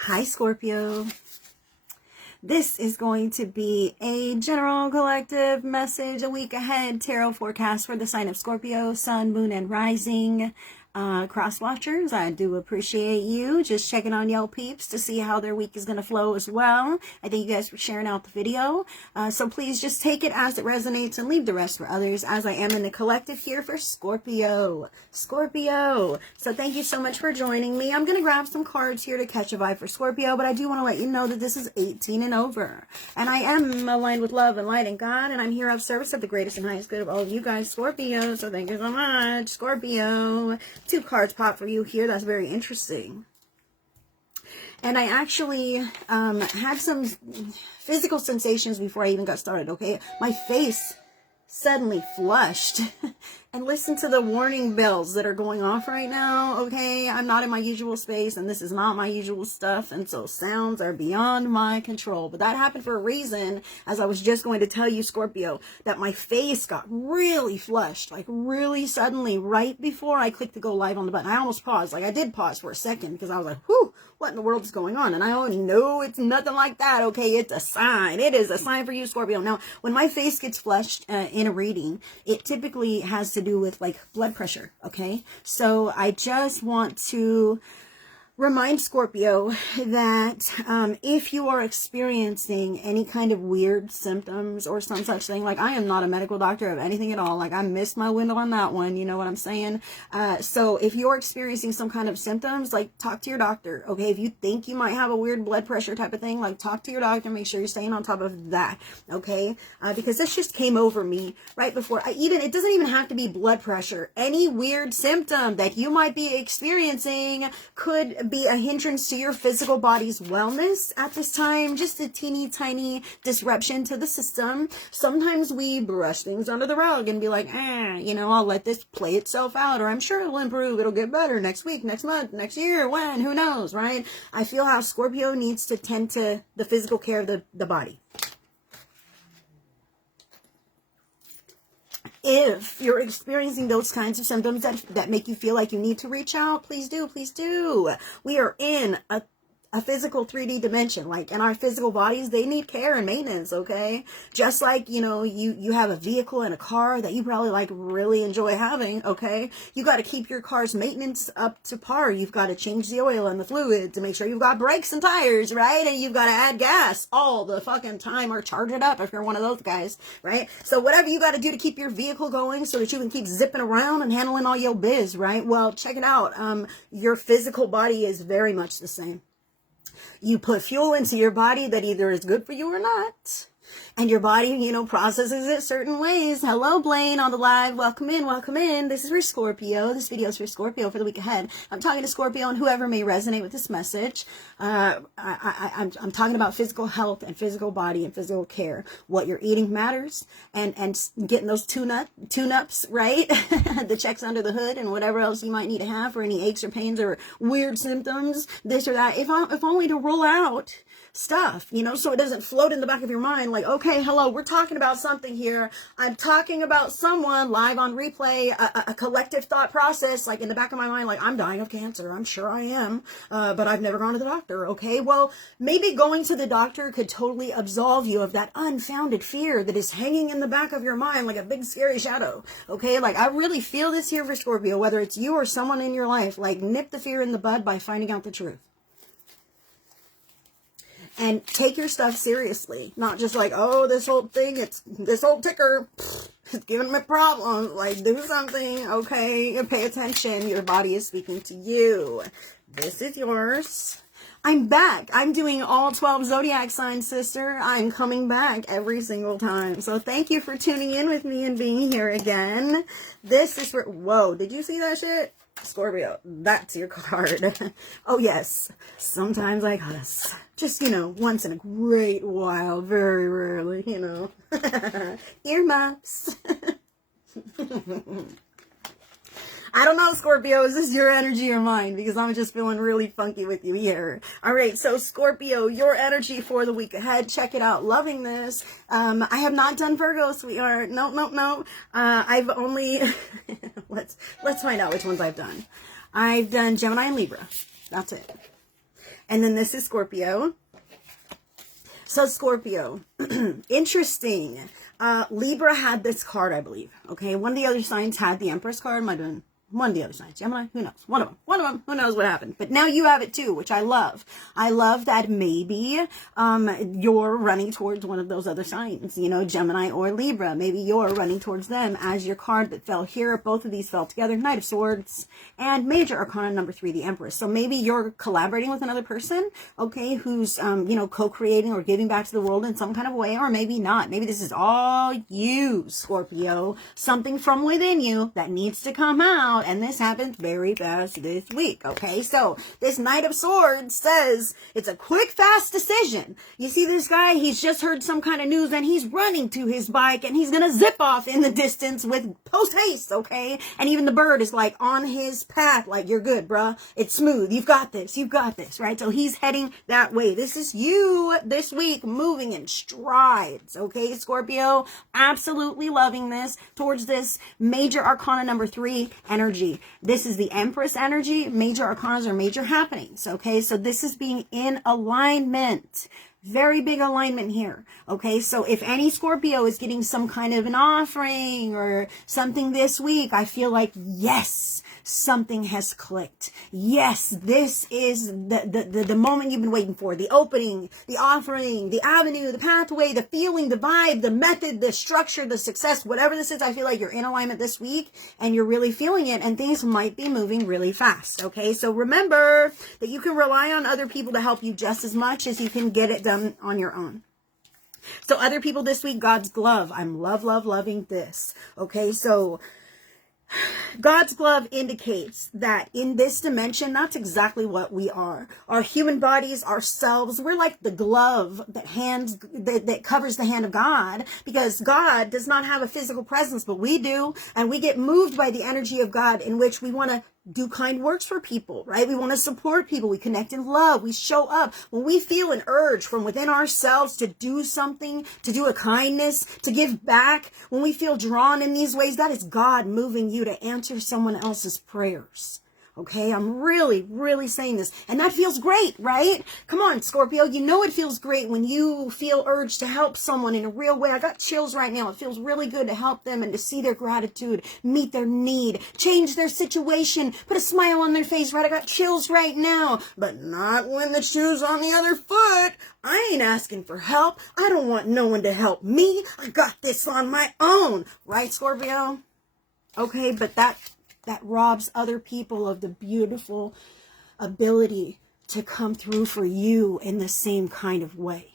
Hi, Scorpio. This is going to be a general collective message, a week ahead tarot forecast for the sign of Scorpio, sun, moon, and rising. Cross watchers, I do appreciate you just checking on y'all peeps to see how their week is going to flow as well. I thank you guys for sharing out the video. So please just take it as it resonates and leave the rest for others, as I am in the collective here for Scorpio. So thank you so much for joining me. I'm going to grab some cards here to catch a vibe for Scorpio, but I do want to let you know that this is 18 and over. And I am aligned with love and light and God, and I'm here of service of the greatest and highest good of all of you guys, Scorpio. So thank you so much, Scorpio. 2 cards pop for you here. That's very interesting. And I actually had some physical sensations before I even got started, okay? My face suddenly flushed. And listen to the warning bells that are going off right now, okay? I'm not in my usual space, and this is not my usual stuff, and so sounds are beyond my control. But that happened for a reason, as I was just going to tell you, Scorpio, that my face got really flushed, like really suddenly, right before I clicked to go live on the button. I almost paused. Like, I did pause for a second, because I was like, whew, what in the world is going on? And I already know it's nothing like that, okay? It's a sign. It is a sign for you, Scorpio. Now, when my face gets flushed in a reading, it typically has to do with like blood pressure, okay? So I just want to remind Scorpio that if you are experiencing any kind of weird symptoms or some such thing, like I am not a medical doctor of anything at all, like I missed my window on that one, you know what I'm saying? So if you're experiencing some kind of symptoms, like talk to your doctor, okay? If you think you might have a weird blood pressure type of thing, like talk to your doctor, make sure you're staying on top of that, okay? Because this just came over me right before it doesn't even have to be blood pressure. Any weird symptom that you might be experiencing could be a hindrance to your physical body's wellness at this time. Just a teeny tiny disruption to the system. Sometimes we brush things under the rug and be like, I'll let this play itself out, or I'm sure it'll improve, it'll get better next week, next month, next year, when, who knows, right? I feel how Scorpio needs to tend to the physical care of the body. If you're experiencing those kinds of symptoms that make you feel like you need to reach out, please do, please do. We are in a physical 3D dimension, like in our physical bodies, they need care and maintenance, okay? Just like, you have a vehicle and a car that you probably like really enjoy having, okay? You got to keep your car's maintenance up to par. You've got to change the oil and the fluid to make sure you've got brakes and tires, right? And you've got to add gas all the fucking time, or charge it up if you're one of those guys, right? So whatever you got to do to keep your vehicle going so that you can keep zipping around and handling all your biz, right? Well, check it out. Your physical body is very much the same. You put fuel into your body that either is good for you or not. And your body, processes it certain ways. Hello, Blaine, on the live. Welcome in, welcome in. This is for Scorpio. This video is for Scorpio for the week ahead. I'm talking to Scorpio and whoever may resonate with this message. I'm talking about physical health and physical body and physical care. What you're eating matters, and getting those tune-ups, right? The checks under the hood and whatever else you might need to have for any aches or pains or weird symptoms, this or that. If only to rule out stuff, so it doesn't float in the back of your mind like, okay, hello, we're talking about something here. I'm talking about someone live on replay, a collective thought process, like in the back of my mind, like I'm dying of cancer. I'm sure I am, but I've never gone to the doctor. Okay, well, maybe going to the doctor could totally absolve you of that unfounded fear that is hanging in the back of your mind like a big scary shadow. Okay, like I really feel this here for Scorpio, whether it's you or someone in your life, like nip the fear in the bud by finding out the truth. And take your stuff seriously. Not just like, oh, this whole ticker, it's giving me problems. Like, do something, okay? Pay attention. Your body is speaking to you. This is yours. I'm back. I'm doing all 12 zodiac signs, sister. I'm coming back every single time. So thank you for tuning in with me and being here again. This is for, whoa, did you see that shit? Scorpio, that's your card. Oh yes, sometimes I cuss. Just, once in a great while, very rarely, Earmuffs. I don't know, Scorpio, is this your energy or mine? Because I'm just feeling really funky with you here. All right, so Scorpio, your energy for the week ahead. Check it out. Loving this. I have not done Virgo, sweetheart. No. I've only, let's find out which ones I've done. I've done Gemini and Libra. That's it. And then this is Scorpio. So Scorpio, interesting. Libra had this card, I believe. Okay, one of the other signs had the Empress card. Am I doing one of the other signs? Gemini? Who knows? One of them. Who knows what happened? But now you have it too, which I love. I love that maybe you're running towards one of those other signs, you know, Gemini or Libra. Maybe you're running towards them as your card that fell here. Both of these fell together. Knight of Swords and Major Arcana number 3, the Empress. So maybe you're collaborating with another person, okay, who's, you know, co-creating or giving back to the world in some kind of way, or maybe not. Maybe this is all you, Scorpio. Something from within you that needs to come out. And this happens very fast this week, okay? So this Knight of Swords says it's a quick, fast decision. You see this guy, he's just heard some kind of news and he's running to his bike and he's gonna zip off in the distance with post haste, okay? And even the bird is like on his path, like, you're good, bruh. It's smooth. You've got this, right? So he's heading that way. This is you this week moving in strides, okay, Scorpio? Absolutely loving this towards this Major Arcana number 3 energy. This is the Empress energy. Major arcanas are major happenings. Okay, so this is being in alignment. Very big alignment here. Okay, so if any Scorpio is getting some kind of an offering or something this week, I feel like, yes, something has clicked. Yes, this is the moment you've been waiting for. The opening, the offering, the avenue, the pathway, the feeling, the vibe, the method, the structure, the success, whatever this is. I feel like you're in alignment this week and you're really feeling it, and things might be moving really fast. Okay, so remember that you can rely on other people to help you just as much as you can get it done on your own. So other people this week, God's glove. I'm loving this. Okay, so God's glove indicates that in this dimension, that's exactly what we are. Our human bodies, ourselves, we're like the glove that covers the hand of God, because God does not have a physical presence, but we do. And we get moved by the energy of God, in which we want to do kind works for people, right? We want to support people. We connect in love. We show up. When we feel an urge from within ourselves to do something, to do a kindness, to give back, when we feel drawn in these ways, that is God moving you to answer someone else's prayers. Okay, I'm really saying this. And that feels great, right? Come on, Scorpio. You know it feels great when you feel urged to help someone in a real way. I got chills right now. It feels really good to help them and to see their gratitude, meet their need, change their situation, put a smile on their face, right? I got chills right now. But not when the shoe's on the other foot. I ain't asking for help. I don't want no one to help me. I got this on my own. Right, Scorpio? Okay, but that robs other people of the beautiful ability to come through for you in the same kind of way.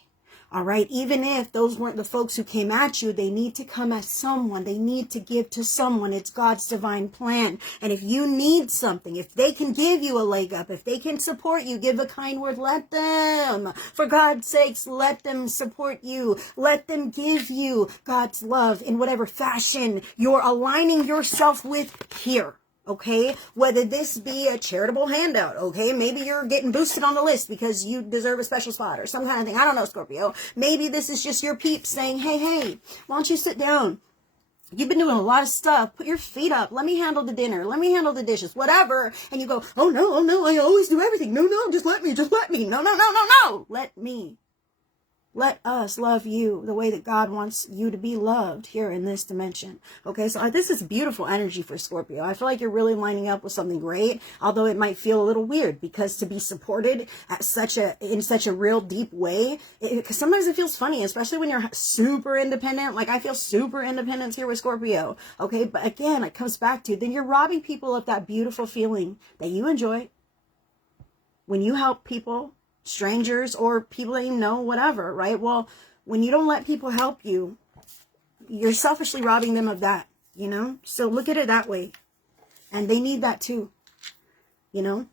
All right. Even if those weren't the folks who came at you, they need to come at someone. They need to give to someone. It's God's divine plan. And if you need something, if they can give you a leg up, if they can support you, give a kind word, let them. For God's sakes, let them support you. Let them give you God's love in whatever fashion you're aligning yourself with here. Okay, whether this be a charitable handout, okay, maybe you're getting boosted on the list because you deserve a special spot or some kind of thing. I don't know, Scorpio. Maybe this is just your peeps saying, hey, why don't you sit down? You've been doing a lot of stuff. Put your feet up. Let me handle the dinner. Let me handle the dishes, whatever. And you go, oh no, I always do everything. No, just let me. No. Let me. Let us love you the way that God wants you to be loved here in this dimension. Okay, so this is beautiful energy for Scorpio. I feel like you're really lining up with something great, although it might feel a little weird, because to be supported in such a real deep way, because sometimes it feels funny, especially when you're super independent. Like I feel super independent here with Scorpio. Okay, but again, it comes back to, then you're robbing people of that beautiful feeling that you enjoy when you help people, strangers or people that you know, whatever, right? Well, when you don't let people help you, you're selfishly robbing them of that, you know? So look at it that way. And they need that too, you know?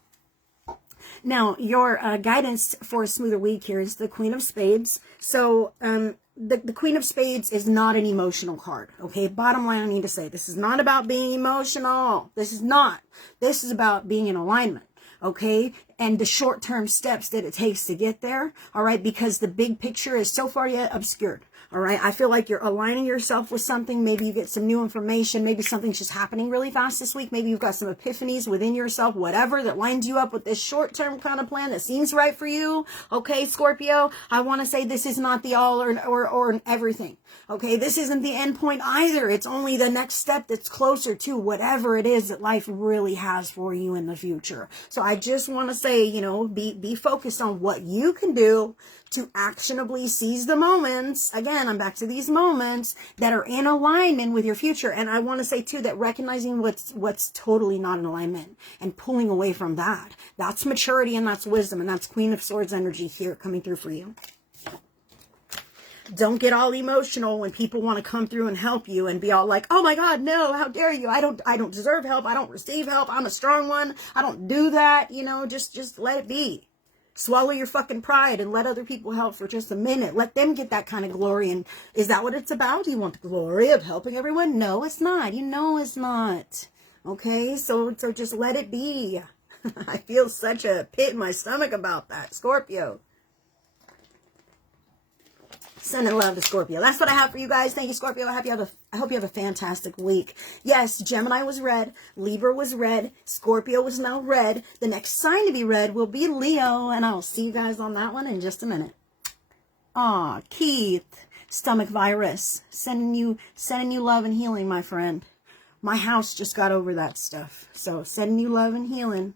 Now, your guidance for a smoother week here is the Queen of Spades. So, the Queen of Spades is not an emotional card, okay? Bottom line, I need to say, this is not about being emotional. This is not. This is about being in alignment. okay? And the short-term steps that it takes to get there, all right? Because the big picture is so far yet obscured, all right? I feel like you're aligning yourself with something. Maybe you get some new information. Maybe something's just happening really fast this week. Maybe you've got some epiphanies within yourself, whatever, that lines you up with this short-term kind of plan that seems right for you, okay, Scorpio? I want to say this is not the all or everything, okay? This isn't the end point either. It's only the next step that's closer to whatever it is that life really has for you in the future. So I just want to say, you know, be focused on what you can do to actionably seize the moments. Again, I'm back to these moments that are in alignment with your future. And I want to say too, that recognizing what's totally not in alignment and pulling away from that, that's maturity and that's wisdom. And that's Queen of Swords energy here coming through for you. Don't get all emotional when people want to come through and help you and be all like, oh my God, no, how dare you? I don't deserve help. I don't receive help. I'm a strong one. I don't do that. You know, just let it be. Swallow your fucking pride and let other people help for just a minute. Let them get that kind of glory. And is that what it's about? Do you want the glory of helping everyone? No, it's not. You know it's not. Okay, so just let it be. I feel such a pit in my stomach about that, Scorpio. Sending love to Scorpio. That's what I have for you guys. Thank you, Scorpio. I hope you have a fantastic week. Yes, Gemini was red. Libra was red. Scorpio was now red. The next sign to be red will be Leo. And I'll see you guys on that one in just a minute. Aw, Keith. Stomach virus. Sending you love and healing, my friend. My house just got over that stuff. So sending you love and healing.